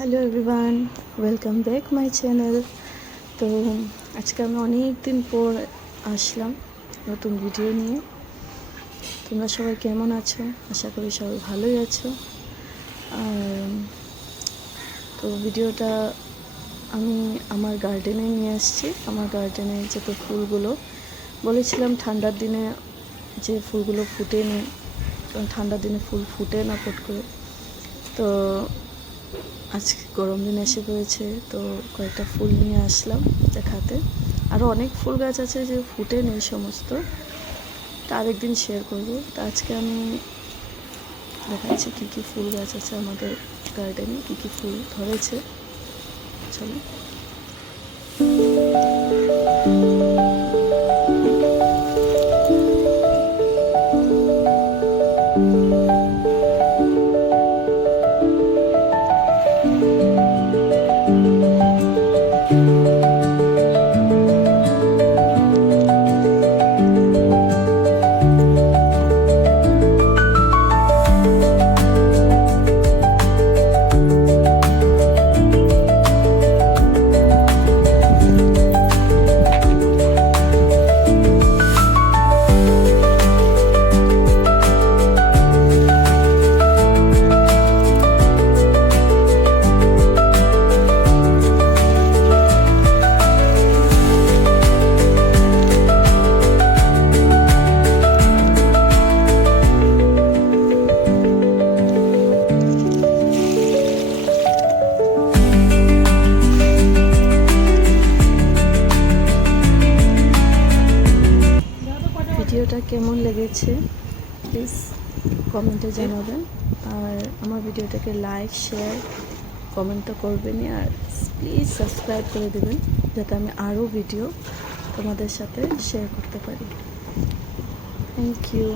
Hello everyone, welcome back my channel. তো আজকে আমি অনেক দিন পর আসলাম নতুন ভিডিও নিয়ে। তোমরা সবাই কেমন আছো? আশা করি সবাই ভালোই আছো। আর তো ভিডিওটা আমি আমার গার্ডেনে নিয়ে আসছি। আমার গার্ডেনে যত ফুলগুলো বলেছিলাম ঠান্ডার দিনে যে ফুলগুলো ফুটে নেই, কারণ ঠান্ডার দিনে ফুল ফুটে না ফট করে। তো আজকে গরম দিন এসে পড়েছে, তো কয়েকটা ফুল নিয়ে আসলাম দেখাতে। আরও অনেক ফুল গাছ আছে যে ফুটে নেই সমস্ত, তা আরেকদিন শেয়ার করবো। তা আজকে আমি দেখাচ্ছি কী কী ফুল গাছ আছে আমাদের গার্ডেনে, কী কী ফুল ধরেছে। চলো। ভিডিওটা কেমন লেগেছে প্লিজ কমেন্টে জানাবেন। আর আমার ভিডিওটাকে লাইক, শেয়ার, কমেন্ট তো করবেনই, আর প্লিজ সাবস্ক্রাইব করে দেবেন যাতে আমি আরও ভিডিও তোমাদের সাথে শেয়ার করতে পারি। Thank you.